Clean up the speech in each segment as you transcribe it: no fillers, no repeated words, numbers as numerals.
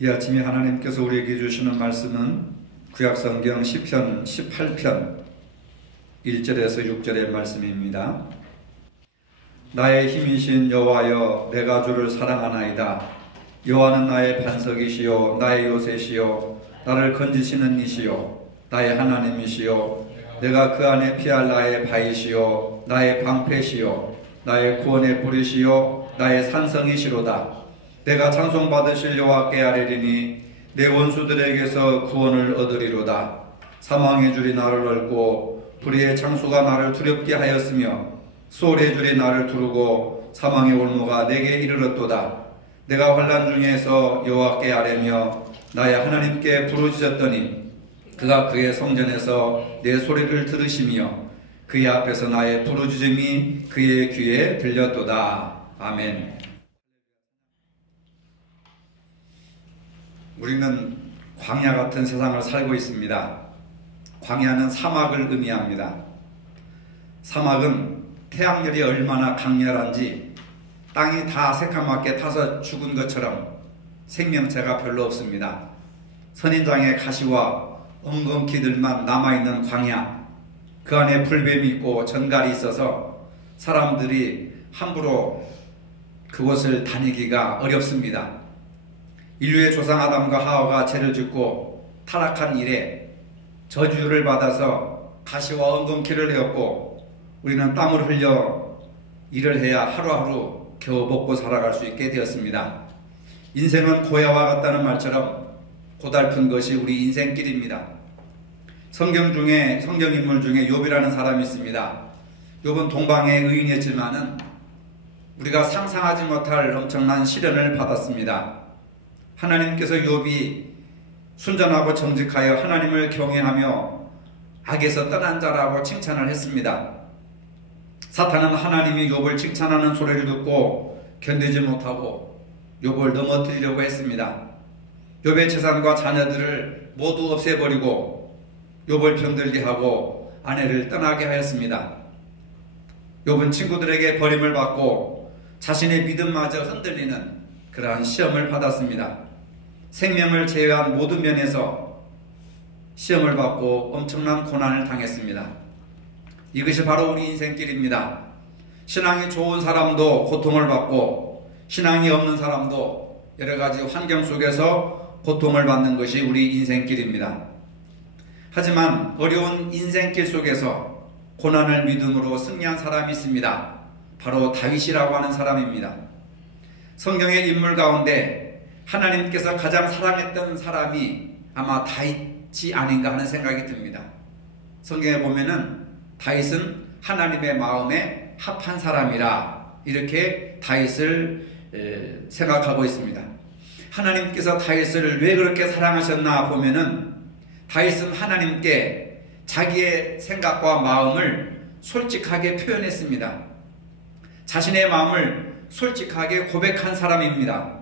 이 아침에 하나님께서 우리에게 주시는 말씀은 구약성경 시편 18편 1절에서 6절의 말씀입니다. 나의 힘이신 여호와여, 내가 주를 사랑하나이다. 여호와는 나의 반석이시요 나의 요새시요 나를 건지시는 이시요 나의 하나님이시요 내가 그 안에 피할 나의 바위시요 나의 방패시요 나의 구원의 뿌리시요 나의 산성이시로다. 내가 찬송받으실 여호와께 아뢰리니 내 원수들에게서 구원을 얻으리로다. 사망의 줄이 나를 얽고 불의의 창수가 나를 두렵게 하였으며 소울의 줄이 나를 두르고 사망의 올무가 내게 이르렀도다. 내가 환난 중에서 여호와께 아뢰며 나의 하나님께 부르짖었더니 그가 그의 성전에서 내 소리를 들으시며 그의 앞에서 나의 부르짖음이 그의 귀에 들렸도다. 아멘. 우리는 광야 같은 세상을 살고 있습니다. 광야는 사막을 의미합니다. 사막은 태양열이 얼마나 강렬한지 땅이 다 새까맣게 타서 죽은 것처럼 생명체가 별로 없습니다. 선인장의 가시와 엉겅퀴들만 남아있는 광야, 그 안에 불뱀이 있고 전갈이 있어서 사람들이 함부로 그곳을 다니기가 어렵습니다. 인류의 조상 아담과 하와가 죄를 짓고 타락한 이래 저주를 받아서 가시와 엉겅퀴를 내었고 우리는 땀을 흘려 일을 해야 하루하루 겨우 먹고 살아갈 수 있게 되었습니다. 인생은 고야와 같다는 말처럼 고달픈 것이 우리 인생길입니다. 성경 인물 중에 욥이라는 사람이 있습니다. 욥은 동방의 의인이었지만은 우리가 상상하지 못할 엄청난 시련을 받았습니다. 하나님께서 욥이 순전하고 정직하여 하나님을 경외하며 악에서 떠난 자라고 칭찬을 했습니다. 사탄은 하나님이 욥을 칭찬하는 소리를 듣고 견디지 못하고 욥을 넘어뜨리려고 했습니다. 욥의 재산과 자녀들을 모두 없애버리고 욥을 병들게 하고 아내를 떠나게 하였습니다. 욥은 친구들에게 버림을 받고 자신의 믿음마저 흔들리는 그러한 시험을 받았습니다. 생명을 제외한 모든 면에서 시험을 받고 엄청난 고난을 당했습니다. 이것이 바로 우리 인생길입니다. 신앙이 좋은 사람도 고통을 받고 신앙이 없는 사람도 여러 가지 환경 속에서 고통을 받는 것이 우리 인생길입니다. 하지만 어려운 인생길 속에서 고난을 믿음으로 승리한 사람이 있습니다. 바로 다윗이라고 하는 사람입니다. 성경의 인물 가운데 하나님께서 가장 사랑했던 사람이 아마 다윗이 아닌가 하는 생각이 듭니다. 성경에 보면은 다윗은 하나님의 마음에 합한 사람이라 이렇게 다윗을 생각하고 있습니다. 하나님께서 다윗을 왜 그렇게 사랑하셨나 보면은 다윗은 하나님께 자기의 생각과 마음을 솔직하게 표현했습니다. 자신의 마음을 솔직하게 고백한 사람입니다.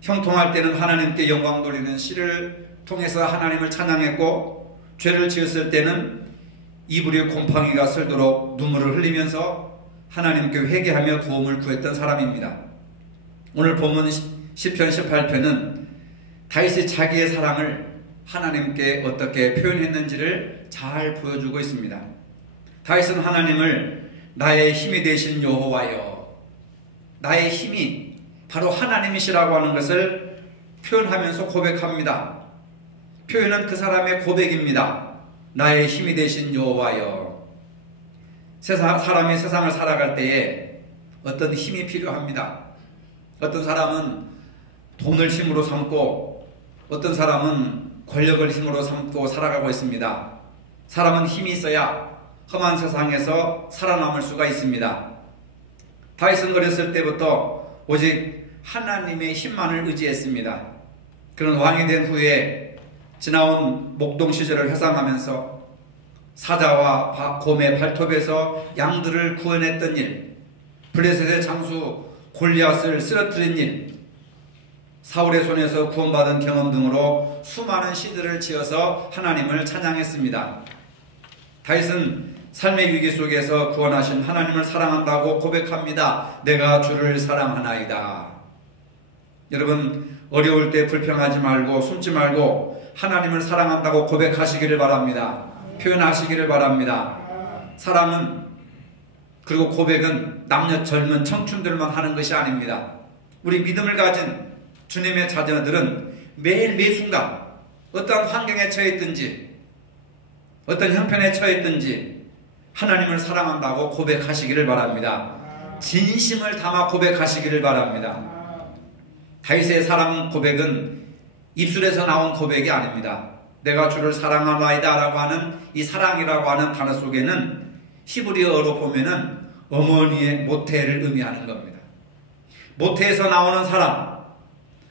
형통할 때는 하나님께 영광 돌리는 시를 통해서 하나님을 찬양했고 죄를 지었을 때는 이불에 곰팡이가 슬도록 눈물을 흘리면서 하나님께 회개하며 도움을 구했던 사람입니다. 오늘 본문 시편 18편은 다윗이 자기의 사랑을 하나님께 어떻게 표현했는지를 잘 보여주고 있습니다. 다윗은 하나님을 나의 힘이 되신 여호와여, 나의 힘이 바로 하나님이시라고 하는 것을 표현하면서 고백합니다. 표현은 그 사람의 고백입니다. 나의 힘이 되신 여호와여. 사람이 세상을 살아갈 때에 어떤 힘이 필요합니다. 어떤 사람은 돈을 힘으로 삼고 어떤 사람은 권력을 힘으로 삼고 살아가고 있습니다. 사람은 힘이 있어야 험한 세상에서 살아남을 수가 있습니다. 다윗은 어렸을 때부터 오직 하나님의 힘만을 의지했습니다. 그런 왕이 된 후에 지나온 목동 시절을 회상하면서 사자와 곰의 발톱에서 양들을 구원했던 일, 블레셋의 장수 골리앗을 쓰러뜨린 일, 사울의 손에서 구원받은 경험 등으로 수많은 시들을 지어서 하나님을 찬양했습니다. 다윗은 삶의 위기 속에서 구원하신 하나님을 사랑한다고 고백합니다. 내가 주를 사랑하나이다. 여러분, 어려울 때 불평하지 말고 숨지 말고 하나님을 사랑한다고 고백하시기를 바랍니다. 표현하시기를 바랍니다. 사랑은, 그리고 고백은 남녀 젊은 청춘들만 하는 것이 아닙니다. 우리 믿음을 가진 주님의 자녀들은 매일 매순간 어떤 환경에 처했든지 어떤 형편에 처했든지 하나님을 사랑한다고 고백하시기를 바랍니다. 진심을 담아 고백하시기를 바랍니다. 다윗의 사랑 고백은 입술에서 나온 고백이 아닙니다. 내가 주를 사랑하나이다 라고 하는 이 사랑이라고 하는 단어 속에는 히브리어로 보면은 어머니의 모태를 의미하는 겁니다. 모태에서 나오는 사랑,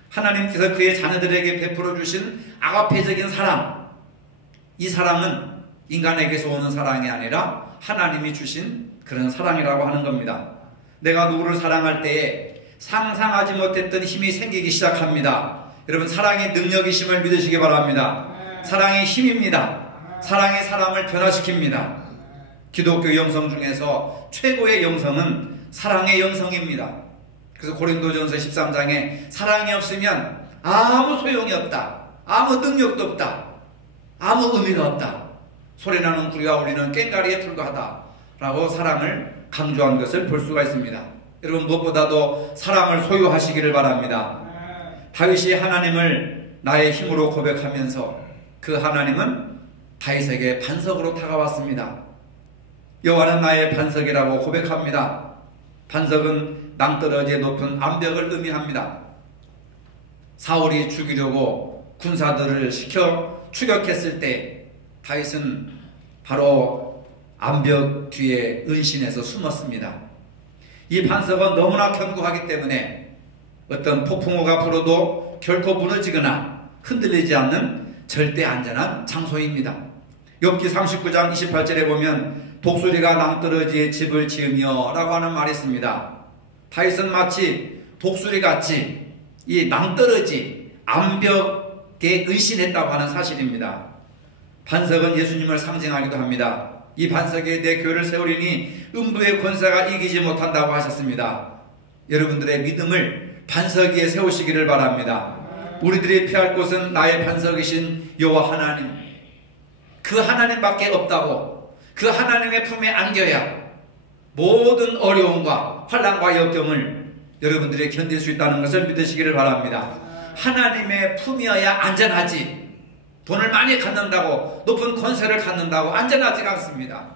하나님께서 그의 자녀들에게 베풀어 주신 아가페적인 사랑, 이 사랑은 인간에게서 오는 사랑이 아니라 하나님이 주신 그런 사랑이라고 하는 겁니다. 내가 누구를 사랑할 때에 상상하지 못했던 힘이 생기기 시작합니다. 여러분, 사랑이 능력이심을 믿으시기 바랍니다. 사랑이 힘입니다. 사랑이 사람을 변화시킵니다. 기독교 영성 중에서 최고의 영성은 사랑의 영성입니다. 그래서 고린도전서 13장에 사랑이 없으면 아무 소용이 없다, 아무 능력도 없다, 아무 의미가 없다, 소리나는 구리와 울리는 꽹과리에 불과하다 라고 사랑을 강조한 것을 볼 수가 있습니다. 여러분, 무엇보다도 사랑을 소유하시기를 바랍니다. 다윗이 하나님을 나의 힘으로 고백하면서 그 하나님은 다윗에게 반석으로 다가왔습니다. 여호와는 나의 반석이라고 고백합니다. 반석은 낭떠러지에 높은 암벽을 의미합니다. 사울이 죽이려고 군사들을 시켜 추격했을 때 다윗은 바로 암벽 뒤에 은신해서 숨었습니다. 이 반석은 너무나 견고하기 때문에 어떤 폭풍우가 불어도 결코 무너지거나 흔들리지 않는 절대 안전한 장소입니다. 욥기 39장 28절에 보면 독수리가 낭떠러지에 집을 지으며 라고 하는 말이 있습니다. 다윗은 마치 독수리같이 이 낭떠러지 암벽에 은신했다고 하는 사실입니다. 반석은 예수님을 상징하기도 합니다. 이 반석에 내 교회를 세우리니 음부의 권세가 이기지 못한다고 하셨습니다. 여러분들의 믿음을 반석 위에 세우시기를 바랍니다. 우리들이 피할 곳은 나의 반석이신 여호와 하나님, 그 하나님밖에 없다고, 그 하나님의 품에 안겨야 모든 어려움과 환난과 역경을 여러분들이 견딜 수 있다는 것을 믿으시기를 바랍니다. 하나님의 품이어야 안전하지, 돈을 많이 갖는다고, 높은 권세를 갖는다고 안전하지가 않습니다.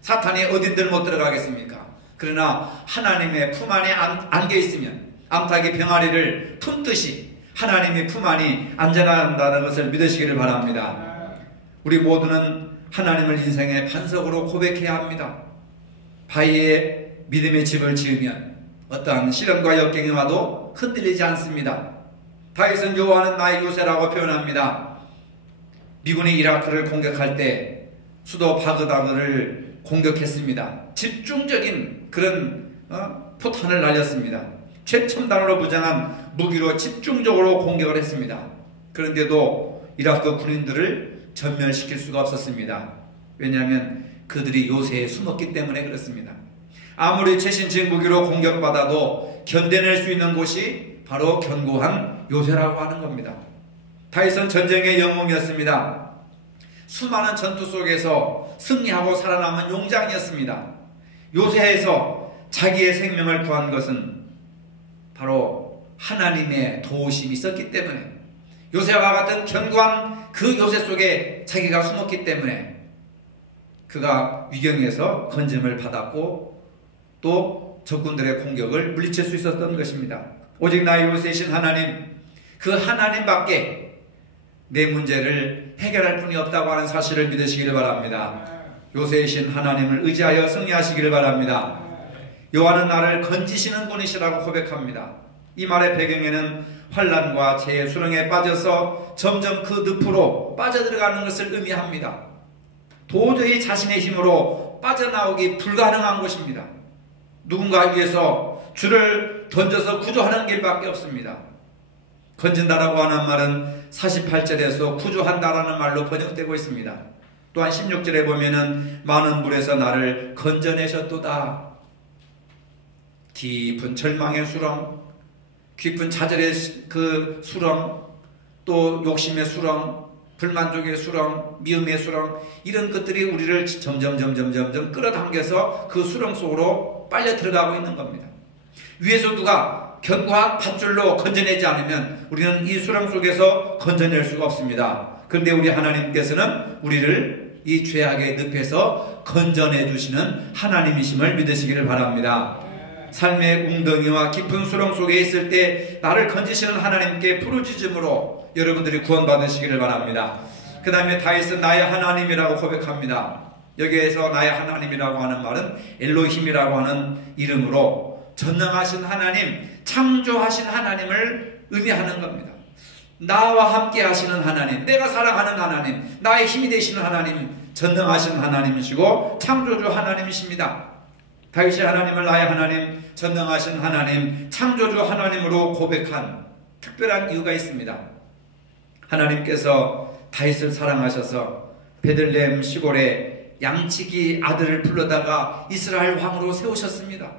사탄이 어딘들 못 들어가겠습니까? 그러나 하나님의 품 안에 안겨 있으면 암탉이 병아리를 품듯이 하나님의 품 안이 안전한다는 것을 믿으시기를 바랍니다. 우리 모두는 하나님을 인생의 반석으로 고백해야 합니다. 바위에 믿음의 집을 지으면 어떠한 시련과 역경이 와도 흔들리지 않습니다. 다윗은 여호와는 나의 요새라고 표현합니다. 미군이 이라크를 공격할 때 수도 바그다드를 공격했습니다. 집중적인 그런 포탄을 날렸습니다. 최첨단으로 무장한 무기로 집중적으로 공격을 했습니다. 그런데도 이라크 군인들을 전멸시킬 수가 없었습니다. 왜냐하면 그들이 요새에 숨었기 때문에 그렇습니다. 아무리 최신식 무기로 공격받아도 견뎌낼 수 있는 곳이 바로 견고한 요새라고 하는 겁니다. 다윗은 전쟁의 영웅이었습니다. 수많은 전투 속에서 승리하고 살아남은 용장이었습니다. 요새에서 자기의 생명을 구한 것은 바로 하나님의 도우심이 있었기 때문에, 요새와 같은 견고한 그 요새 속에 자기가 숨었기 때문에 그가 위경에서 건짐을 받았고 또 적군들의 공격을 물리칠 수 있었던 것입니다. 오직 나의 요새이신 하나님, 그 하나님밖에 내 문제를 해결할 분이 없다고 하는 사실을 믿으시기를 바랍니다. 요새이신 하나님을 의지하여 승리하시기를 바랍니다. 여호와는 나를 건지시는 분이시라고 고백합니다. 이 말의 배경에는 환난과 재해 수렁에 빠져서 점점 그 늪으로 빠져들어가는 것을 의미합니다. 도저히 자신의 힘으로 빠져나오기 불가능한 곳입니다. 누군가 위해서 줄을 던져서 구조하는 길밖에 없습니다. 건진다라고 하는 말은 48절에서 구조한다라는 말로 번역되고 있습니다. 또한 16절에 보면은 많은 물에서 나를 건져내셨도다. 깊은 절망의 수렁, 깊은 좌절의 그 수렁, 또 욕심의 수렁, 불만족의 수렁, 미움의 수렁, 이런 것들이 우리를 점점 끌어당겨서 그 수렁 속으로 빨려 들어가고 있는 겁니다. 위에서 누가 견고한 밧줄로 건져내지 않으면 우리는 이 수렁 속에서 건져낼 수가 없습니다. 그런데 우리 하나님께서는 우리를 이 죄악의 늪에서 건져내 주시는 하나님이심을 믿으시기를 바랍니다. 삶의 웅덩이와 깊은 수렁 속에 있을 때 나를 건지시는 하나님께 부르짖음으로 여러분들이 구원받으시기를 바랍니다. 그 다음에 다윗은 나의 하나님이라고 고백합니다. 여기에서 나의 하나님이라고 하는 말은 엘로힘이라고 하는 이름으로 전능하신 하나님, 창조하신 하나님을 의미하는 겁니다. 나와 함께 하시는 하나님, 내가 사랑하는 하나님, 나의 힘이 되시는 하나님, 전능하신 하나님이시고 창조주 하나님이십니다. 다윗이 하나님을 나의 하나님, 전능하신 하나님, 창조주 하나님으로 고백한 특별한 이유가 있습니다. 하나님께서 다윗을 사랑하셔서 베들레헴 시골에 양치기 아들을 불러다가 이스라엘 왕으로 세우셨습니다.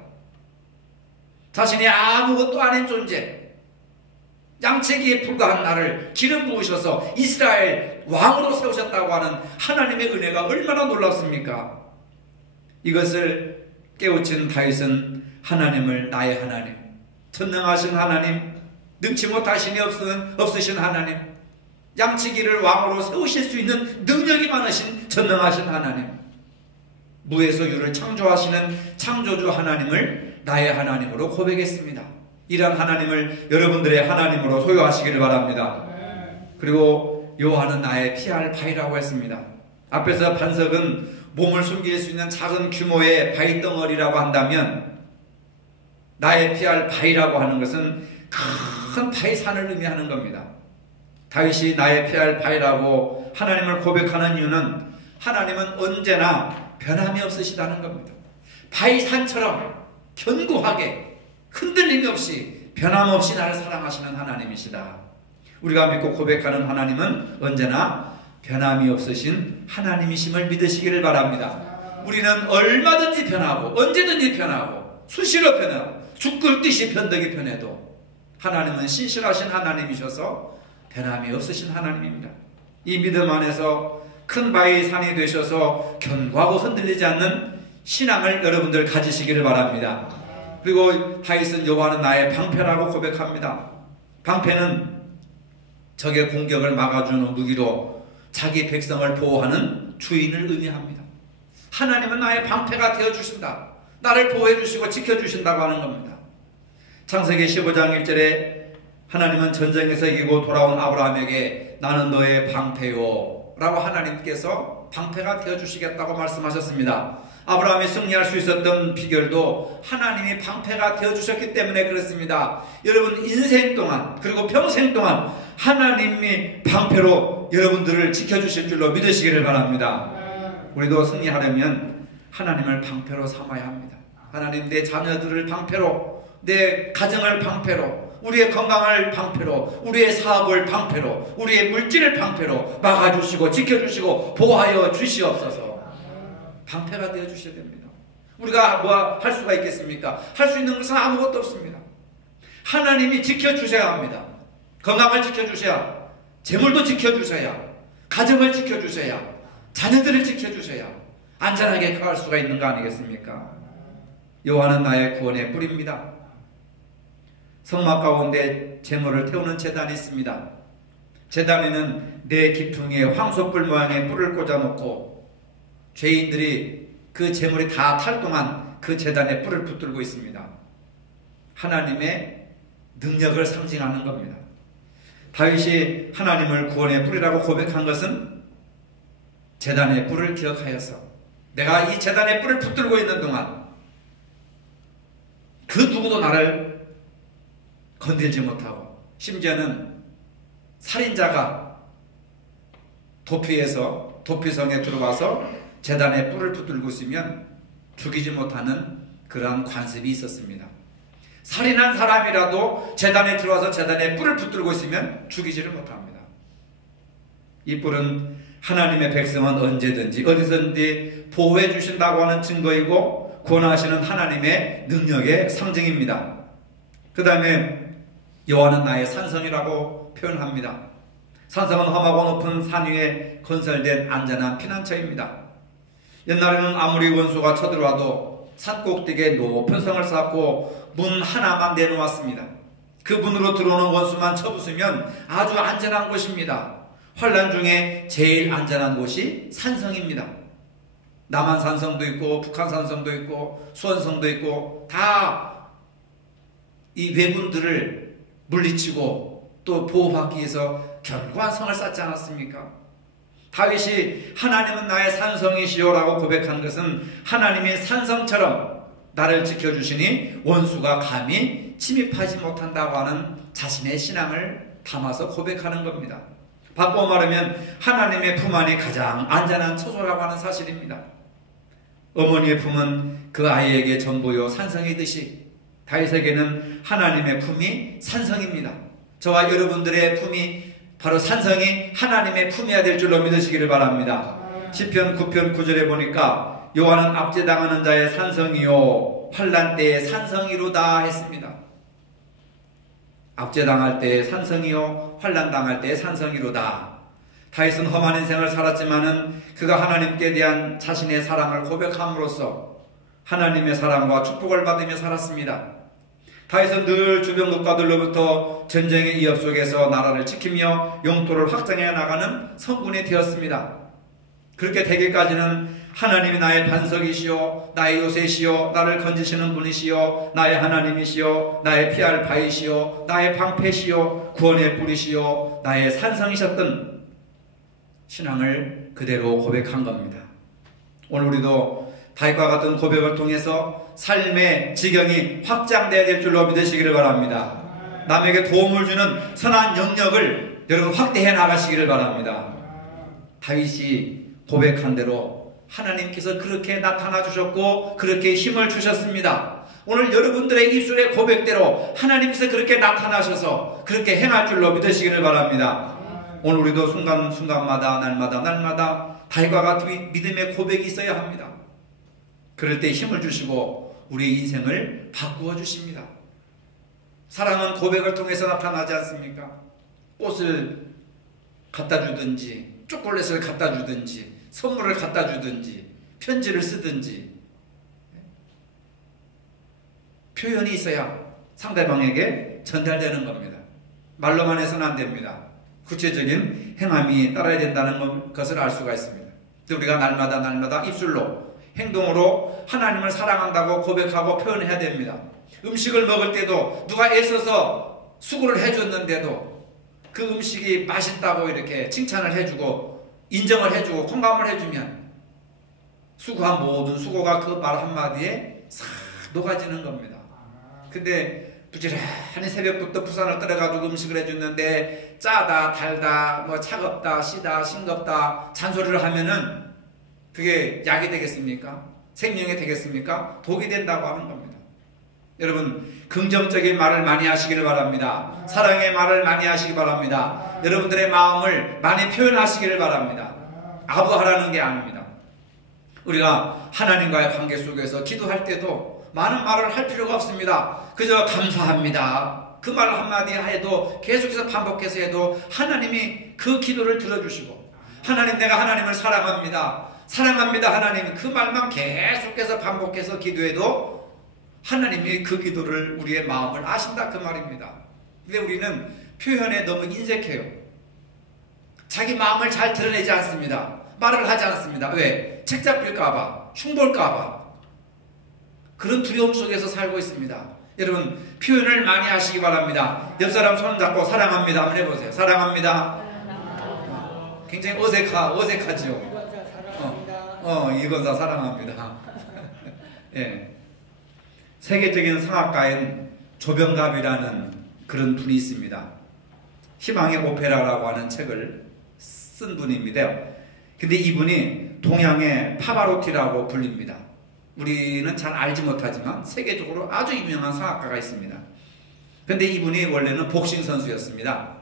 자신이 아무것도 아닌 존재, 양치기에 불과한 나를 기름 부으셔서 이스라엘 왕으로 세우셨다고 하는 하나님의 은혜가 얼마나 놀랍습니까? 이것을 깨우친 다윗은 하나님을 나의 하나님, 전능하신 하나님, 능치 못하시니 없으신 하나님, 양치기를 왕으로 세우실 수 있는 능력이 많으신 전능하신 하나님, 무에서 유를 창조하시는 창조주 하나님을 나의 하나님으로 고백했습니다. 이러한 하나님을 여러분들의 하나님으로 소유하시기를 바랍니다. 그리고 여호와는 나의 피할 바위라고 했습니다. 앞에서 반석은 몸을 숨길 수 있는 작은 규모의 바위 덩어리라고 한다면, 나의 피할 바위라고 하는 것은 큰 바위산을 의미하는 겁니다. 다윗이 나의 피할 바위라고 하나님을 고백하는 이유는 하나님은 언제나 변함이 없으시다는 겁니다. 바위산처럼 견고하게 흔들림이 없이 변함없이 나를 사랑하시는 하나님이시다. 우리가 믿고 고백하는 하나님은 언제나 변함이 없으신 하나님이심을 믿으시기를 바랍니다. 우리는 얼마든지 변하고 언제든지 변하고 수시로 변하고 죽을듯이 변덕이 변해도 하나님은 신실하신 하나님이셔서 변함이 없으신 하나님입니다. 이 믿음 안에서 큰 바위 산이 되셔서 견고하고 흔들리지 않는 신앙을 여러분들 가지시기를 바랍니다. 그리고 다윗은 여호와는 나의 방패라고 고백합니다. 방패는 적의 공격을 막아주는 무기로 자기 백성을 보호하는 주인을 의미합니다. 하나님은 나의 방패가 되어주신다. 나를 보호해주시고 지켜주신다고 하는 겁니다. 창세기 15장 1절에 하나님은 전쟁에서 이기고 돌아온 아브라함에게 나는 너의 방패요 라고 하나님께서 방패가 되어주시겠다고 말씀하셨습니다. 아브라함이 승리할 수 있었던 비결도 하나님이 방패가 되어주셨기 때문에 그렇습니다. 여러분 인생 동안 그리고 평생 동안 하나님이 방패로 여러분들을 지켜주실 줄로 믿으시기를 바랍니다. 우리도 승리하려면 하나님을 방패로 삼아야 합니다. 하나님, 내 자녀들을 방패로, 내 가정을 방패로, 우리의 건강을 방패로, 우리의 사업을 방패로, 우리의 물질을 방패로 막아주시고 지켜주시고 보호하여 주시옵소서. 방패가 되어주셔야 됩니다. 우리가 뭐 할 수가 있겠습니까? 할 수 있는 것은 아무것도 없습니다. 하나님이 지켜주셔야 합니다. 건강을 지켜주셔야, 재물도 지켜주셔야, 가정을 지켜주셔야, 자녀들을 지켜주셔야 안전하게 커갈 수가 있는 거 아니겠습니까? 여호와는 나의 구원의 뿔입니다. 성막 가운데 제물을 태우는 제단이 있습니다. 제단에는 네 기퉁에 황소뿔 모양의 뿔을 꽂아놓고 죄인들이 그 제물이 다 탈 동안 그 제단에 뿔을 붙들고 있습니다. 하나님의 능력을 상징하는 겁니다. 다윗이 하나님을 구원의 뿔이라고 고백한 것은 제단의 뿔을 기억하여서 내가 이 제단의 뿔을 붙들고 있는 동안 그 누구도 나를 건들지 못하고, 심지어는 살인자가 도피성에 들어와서 제단에 뿔을 붙들고 있으면 죽이지 못하는 그러한 관습이 있었습니다. 살인한 사람이라도 제단에 들어와서 제단에 뿔을 붙들고 있으면 죽이지를 못합니다. 이 뿔은 하나님의 백성은 언제든지 어디서든지 보호해 주신다고 하는 증거이고 구원하시는 하나님의 능력의 상징입니다. 그 다음에 여호와는 나의 산성이라고 표현합니다. 산성은 험하고 높은 산 위에 건설된 안전한 피난처입니다. 옛날에는 아무리 원수가 쳐들어와도 산 꼭대기에 높은 성을 쌓고 문 하나만 내놓았습니다. 그 문으로 들어오는 원수만 쳐부수면 아주 안전한 곳입니다. 환란 중에 제일 안전한 곳이 산성입니다. 남한 산성도 있고 북한 산성도 있고 수원성도 있고 다 이 왜군들을 물리치고 또 보호받기 위해서 견고한 성을 쌓지 않았습니까? 다윗이 하나님은 나의 산성이시오 라고 고백한 것은 하나님이 산성처럼 나를 지켜주시니 원수가 감히 침입하지 못한다고 하는 자신의 신앙을 담아서 고백하는 겁니다. 바꿔 말하면 하나님의 품 안이 가장 안전한 처소라고 하는 사실입니다. 어머니의 품은 그 아이에게 전부요 산성이듯이 다윗에게는 하나님의 품이 산성입니다. 저와 여러분들의 품이 바로 산성이 하나님의 품이어야 될 줄로 믿으시기를 바랍니다. 시편 9편 9절에 보니까 여호와는 압제당하는 자의 산성이요 환난 때의 산성이로다 했습니다. 압제당할 때의 산성이요 환난 당할 때의 산성이로다. 다윗은 험한 인생을 살았지만은 그가 하나님께 대한 자신의 사랑을 고백함으로써 하나님의 사랑과 축복을 받으며 살았습니다. 다윗은 늘 주변 국가들로부터 전쟁의 위협 속에서 나라를 지키며 영토를 확장해 나가는 성군이 되었습니다. 그렇게 되기까지는 하나님이 나의 반석이시오, 나의 요새시오, 나를 건지시는 분이시오, 나의 하나님이시오, 나의 피할 바위시오, 나의 방패시오, 구원의 뿌리시오, 나의 산성이셨던 신앙을 그대로 고백한 겁니다. 오늘 우리도 다윗과 같은 고백을 통해서 삶의 지경이 확장되어야 될 줄로 믿으시기를 바랍니다. 남에게 도움을 주는 선한 영역을 여러분 확대해 나가시기를 바랍니다. 다윗이 고백한 대로 하나님께서 그렇게 나타나 주셨고 그렇게 힘을 주셨습니다. 오늘 여러분들의 입술의 고백대로 하나님께서 그렇게 나타나셔서 그렇게 행할 줄로 믿으시기를 바랍니다. 오늘 우리도 순간순간마다 날마다 다윗과 같은 믿음의 고백이 있어야 합니다. 그럴 때 힘을 주시고 우리의 인생을 바꾸어 주십니다. 사랑은 고백을 통해서 나타나지 않습니까? 꽃을 갖다 주든지 초콜릿을 갖다 주든지 선물을 갖다 주든지 편지를 쓰든지 표현이 있어야 상대방에게 전달되는 겁니다. 말로만 해서는 안 됩니다. 구체적인 행함이 따라야 된다는 것을 알 수가 있습니다. 우리가 날마다 입술로 행동으로 하나님을 사랑한다고 고백하고 표현해야 됩니다. 음식을 먹을 때도 누가 애써서 수고를 해줬는데도 그 음식이 맛있다고 이렇게 칭찬을 해주고 인정을 해주고 공감을 해주면 수고한 모든 수고가 그 말 한마디에 싹 녹아지는 겁니다. 근데 부지런히 새벽부터 부산을 떨어가지고 음식을 해줬는데 짜다 달다 뭐 차갑다 시다 싱겁다 잔소리를 하면은 그게 약이 되겠습니까? 생명이 되겠습니까? 독이 된다고 하는 겁니다. 여러분 긍정적인 말을 많이 하시기를 바랍니다. 사랑의 말을 많이 하시기 바랍니다. 여러분들의 마음을 많이 표현하시기를 바랍니다. 아부하라는 게 아닙니다. 우리가 하나님과의 관계 속에서 기도할 때도 많은 말을 할 필요가 없습니다. 그저 감사합니다. 그 말 한마디 해도 계속해서 반복해서 해도 하나님이 그 기도를 들어주시고 하나님 내가 하나님을 사랑합니다. 사랑합니다 하나님 그 말만 계속해서 반복해서 기도해도 하나님이 그 기도를 우리의 마음을 아신다 그 말입니다. 근데 우리는 표현에 너무 인색해요. 자기 마음을 잘 드러내지 않습니다. 말을 하지 않습니다. 왜? 책 잡힐까봐 흉볼까봐 그런 두려움 속에서 살고 있습니다. 여러분 표현을 많이 하시기 바랍니다. 옆 사람 손 잡고 사랑합니다 한번 해보세요. 사랑합니다. 굉장히 어색하죠. 이건사 사랑합니다. 예. 세계적인 성악가인 조병갑이라는 그런 분이 있습니다. 희망의 오페라라고 하는 책을 쓴 분입니다. 근데 이분이 동양의 파바로티라고 불립니다. 우리는 잘 알지 못하지만 세계적으로 아주 유명한 성악가가 있습니다. 근데 이분이 원래는 복싱 선수였습니다.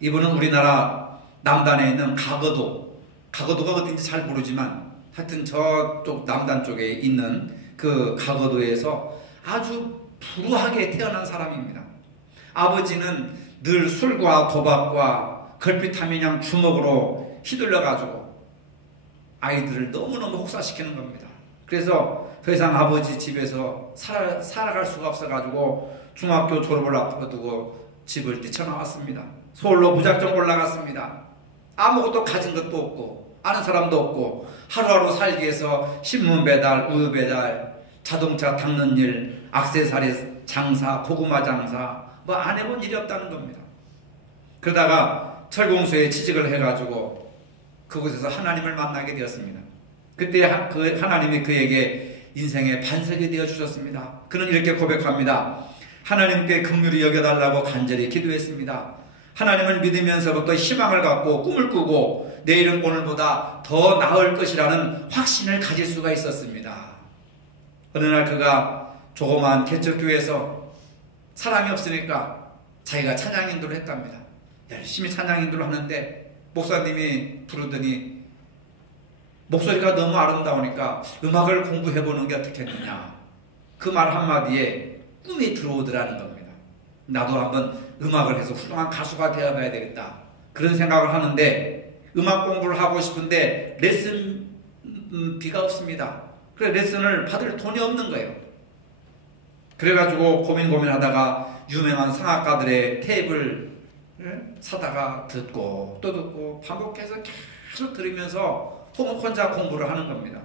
이분은 우리나라 남단에 있는 가거도가 어딘지 잘 모르지만 하여튼 저쪽 남단 쪽에 있는 그 가거도에서 아주 불우하게 태어난 사람입니다. 아버지는 늘 술과 도박과 걸핏하면 주먹으로 휘둘러가지고 아이들을 너무너무 혹사시키는 겁니다. 그래서 더 이상 아버지 집에서 살아갈 수가 없어가지고 중학교 졸업을 앞두고 집을 뛰쳐나왔습니다. 서울로 무작정 올라갔습니다. 아무것도 가진 것도 없고 아는 사람도 없고 하루하루 살기 위해서 신문 배달, 우유 배달, 자동차 닦는 일, 액세서리 장사, 고구마 장사 뭐 안 해본 일이 없다는 겁니다. 그러다가 철공소에 취직을 해가지고 그곳에서 하나님을 만나게 되었습니다. 그때 그 하나님이 그에게 인생의 반석이 되어 주셨습니다. 그는 이렇게 고백합니다. 하나님께 긍휼히 여겨달라고 간절히 기도했습니다. 하나님을 믿으면서부터 희망을 갖고 꿈을 꾸고 내일은 오늘보다 더 나을 것이라는 확신을 가질 수가 있었습니다. 어느 날 그가 조그마한 개척교회에서 사람이 없으니까 자기가 찬양 인도를 했답니다. 열심히 찬양 인도를 하는데 목사님이 부르더니 목소리가 너무 아름다우니까 음악을 공부해보는 게 어떻겠느냐. 그 말 한마디에 꿈이 들어오더라는 겁니다. 나도 한번 음악을 해서 훌륭한 가수가 되어봐야 되겠다. 그런 생각을 하는데 음악 공부를 하고 싶은데 레슨비가 없습니다. 그래 레슨을 받을 돈이 없는 거예요. 그래가지고 고민하다가 유명한 성악가들의 테이프를 사다가 듣고 또 듣고 반복해서 계속 들으면서 혼자 공부를 하는 겁니다.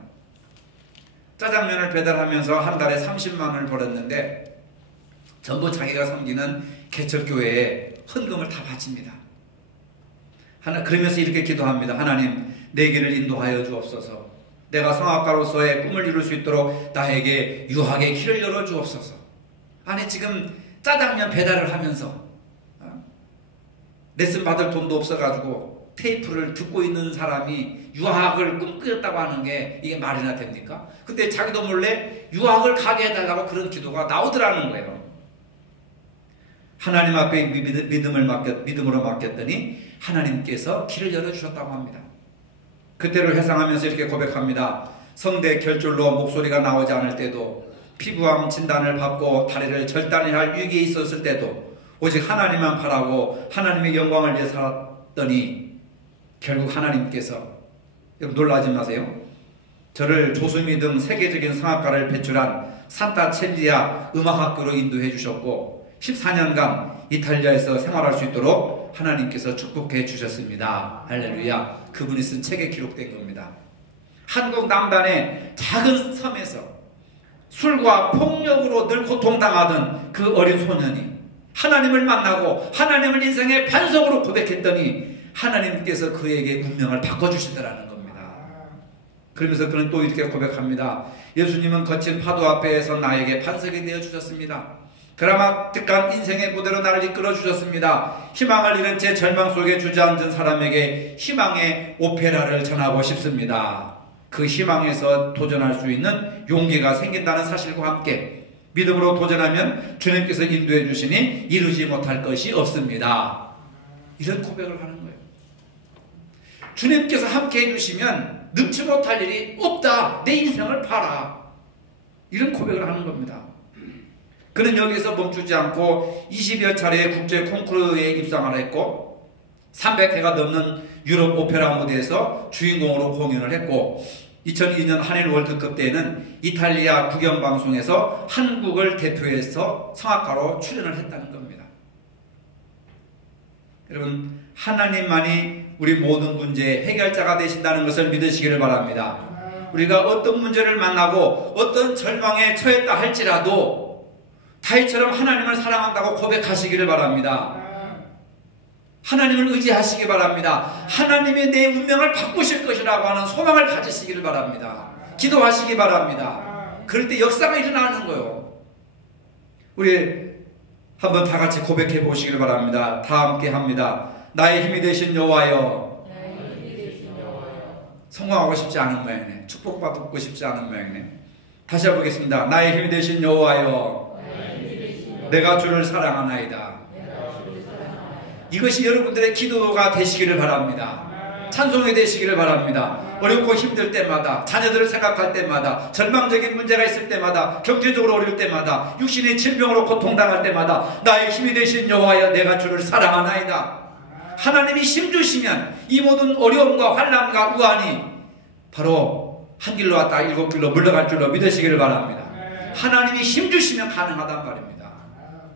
짜장면을 배달하면서 한 달에 30만 원을 벌었는데 전부 자기가 섬기는 개척교회에 헌금을 다 바칩니다. 그러면서 이렇게 기도합니다. 하나님, 내 길을 인도하여 주옵소서. 내가 성악가로서의 꿈을 이룰 수 있도록 나에게 유학의 길을 열어 주옵소서. 아니 지금 짜장면 배달을 하면서 레슨 받을 돈도 없어가지고 테이프를 듣고 있는 사람이 유학을 꿈꾸었다고 하는 게 이게 말이나 됩니까? 근데 자기도 몰래 유학을 가게 해달라고 그런 기도가 나오더라는 거예요. 하나님 앞에 믿음으로 맡겼더니 하나님께서 길을 열어주셨다고 합니다. 그때를 회상하면서 이렇게 고백합니다. 성대 결절로 목소리가 나오지 않을 때도 피부암 진단을 받고 다리를 절단해야 할 위기에 있었을 때도 오직 하나님만 바라고 하나님의 영광을 위해 살았더니 결국 하나님께서, 여러분 놀라지 마세요. 저를 조수미 등 세계적인 성악가를 배출한 산타첼리아 음악학교로 인도해 주셨고 14년간 이탈리아에서 생활할 수 있도록 하나님께서 축복해 주셨습니다. 할렐루야. 그분이 쓴 책에 기록된 겁니다. 한국 남단의 작은 섬에서 술과 폭력으로 늘 고통당하던 그 어린 소년이 하나님을 만나고 하나님을 인생의 반석으로 고백했더니 하나님께서 그에게 운명을 바꿔주시더라는 겁니다. 그러면서 그는 또 이렇게 고백합니다. 예수님은 거친 파도 앞에서 나에게 반석이 되어 주셨습니다. 드라마틱한 인생의 무대로 나를 이끌어 주셨습니다. 희망을 잃은 채 절망 속에 주저앉은 사람에게 희망의 오페라를 전하고 싶습니다. 그 희망에서 도전할 수 있는 용기가 생긴다는 사실과 함께 믿음으로 도전하면 주님께서 인도해 주시니 이루지 못할 것이 없습니다. 이런 고백을 하는 거예요. 주님께서 함께 해주시면 능치 못할 일이 없다. 내 인생을 봐라. 이런 고백을 하는 겁니다. 그는 여기서 멈추지 않고 20여 차례의 국제 콩쿠르에 입상을 했고 300회가 넘는 유럽 오페라 무대에서 주인공으로 공연을 했고 2002년 한일 월드컵 때에는 이탈리아 국영방송에서 한국을 대표해서 성악가로 출연을 했다는 겁니다. 여러분, 하나님만이 우리 모든 문제의 해결자가 되신다는 것을 믿으시기를 바랍니다. 우리가 어떤 문제를 만나고 어떤 절망에 처했다 할지라도 다윗처럼 하나님을 사랑한다고 고백하시기를 바랍니다. 하나님을 의지하시기 바랍니다. 하나님이 내 운명을 바꾸실 것이라고 하는 소망을 가지시기를 바랍니다. 기도하시기 바랍니다. 그럴 때 역사가 일어나는 거예요. 우리 한번 다 같이 고백해 보시기를 바랍니다. 다 함께 합니다. 나의 힘이 되신 여호와여. 성공하고 싶지 않은 모양이네. 축복받고 싶지 않은 모양이네. 다시 해보겠습니다. 나의 힘이 되신 여호와여. 내가 주를 사랑하나이다. 이것이 여러분들의 기도가 되시기를 바랍니다. 찬송이 되시기를 바랍니다. 어렵고 힘들 때마다, 자녀들을 생각할 때마다, 절망적인 문제가 있을 때마다, 경제적으로 어려울 때마다, 육신의 질병으로 고통당할 때마다 나의 힘이 되신 여호와여 내가 주를 사랑하나이다. 하나님이 힘주시면 이 모든 어려움과 환난과 우환이 바로 한 길로 왔다 일곱 길로 물러갈 줄로 믿으시기를 바랍니다. 하나님이 힘주시면 가능하단 말입니다.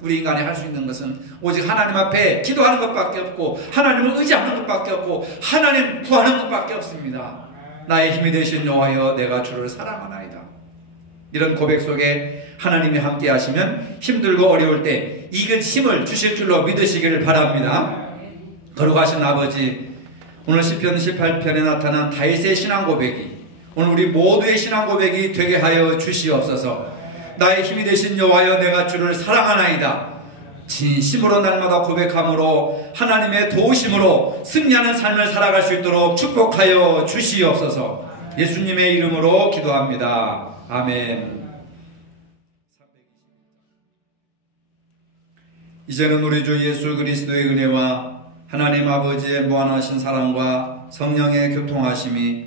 우리 인간이 할 수 있는 것은 오직 하나님 앞에 기도하는 것밖에 없고 하나님을 의지하는 것밖에 없고 하나님 구하는 것밖에 없습니다. 나의 힘이 되신 여호와여 내가 주를 사랑하나이다. 이런 고백 속에 하나님이 함께 하시면 힘들고 어려울 때 이긴 힘을 주실 줄로 믿으시기를 바랍니다. 거룩하신 아버지, 오늘 시편 18편에 나타난 다윗의 신앙 고백이 오늘 우리 모두의 신앙 고백이 되게 하여 주시옵소서. 나의 힘이 되신 여호와여 내가 주를 사랑하나이다. 진심으로 날마다 고백함으로 하나님의 도우심으로 승리하는 삶을 살아갈 수 있도록 축복하여 주시옵소서. 예수님의 이름으로 기도합니다. 아멘. 이제는 우리 주 예수 그리스도의 은혜와 하나님 아버지의 무한하신 사랑과 성령의 교통하심이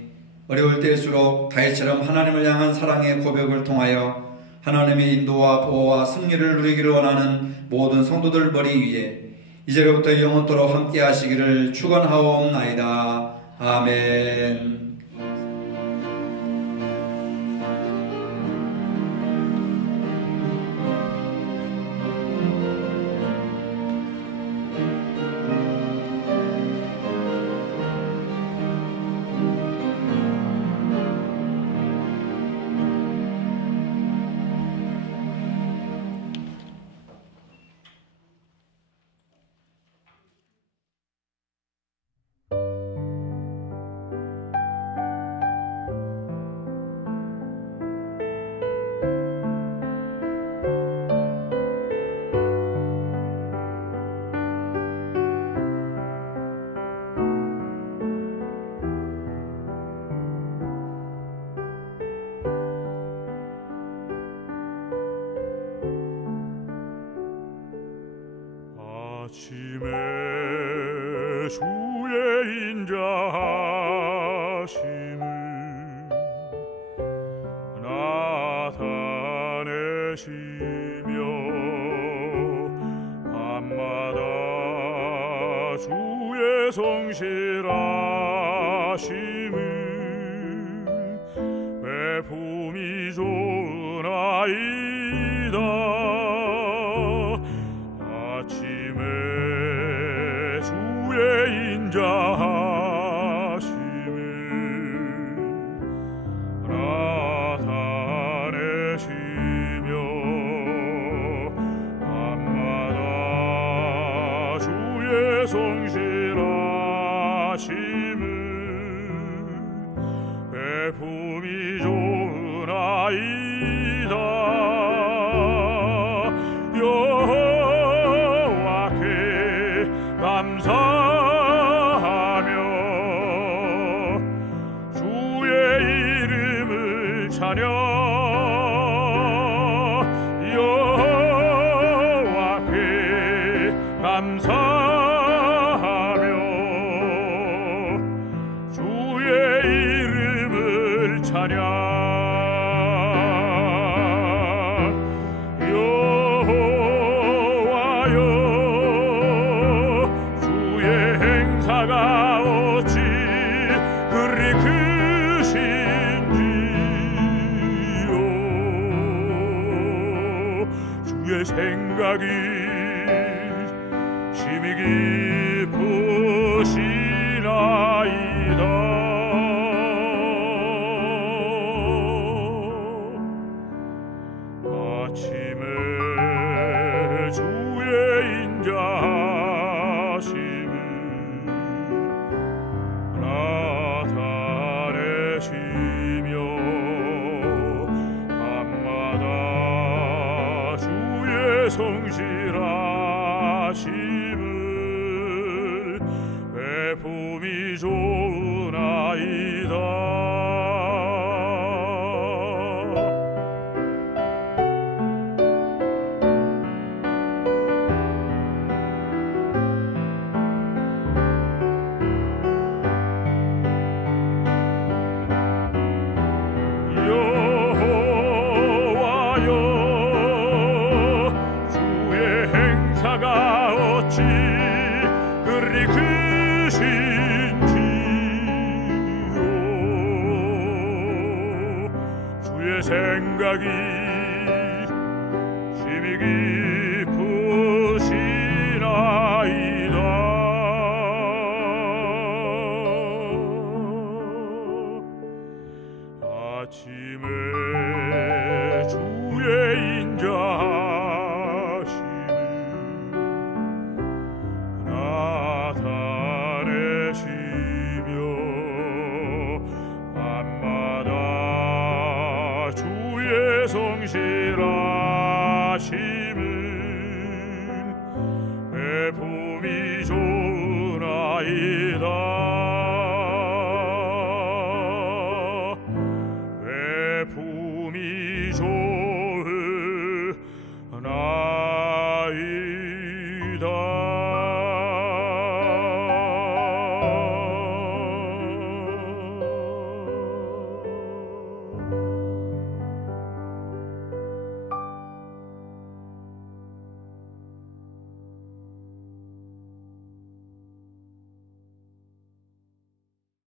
어려울 때일수록 다윗처럼 하나님을 향한 사랑의 고백을 통하여 하나님의 인도와 보호와 승리를 누리기를 원하는 모든 성도들 머리 위에 이제로부터 영원토록 함께 하시기를 축원하옵나이다. 아멘. 아침에 주의 인자하심을 나타내시며 밤마다 주의 성실하심을 배품이 좋으나이다. 인자하심을 나타내시며 밤마다 주의 성실하심을 배품이 좋으나이다. 여호와께 감사 찬양 여호와께 감사하며 주의 이름을 찬양 여호와여 주의 행사가 어찌 그리 크신지 주의 생각이 심히 깊으시나이다. 아침에 주의 인자하심을 나타내시며 밤마다 주의 성실하심을 배품이 좋으나이다. 크신지요 주의 생각이 심히 깊으시나이다. 아침에 주의 인자하심을 나타내시며 밤마다 주의 성실하심을 배품이 좋으나이다.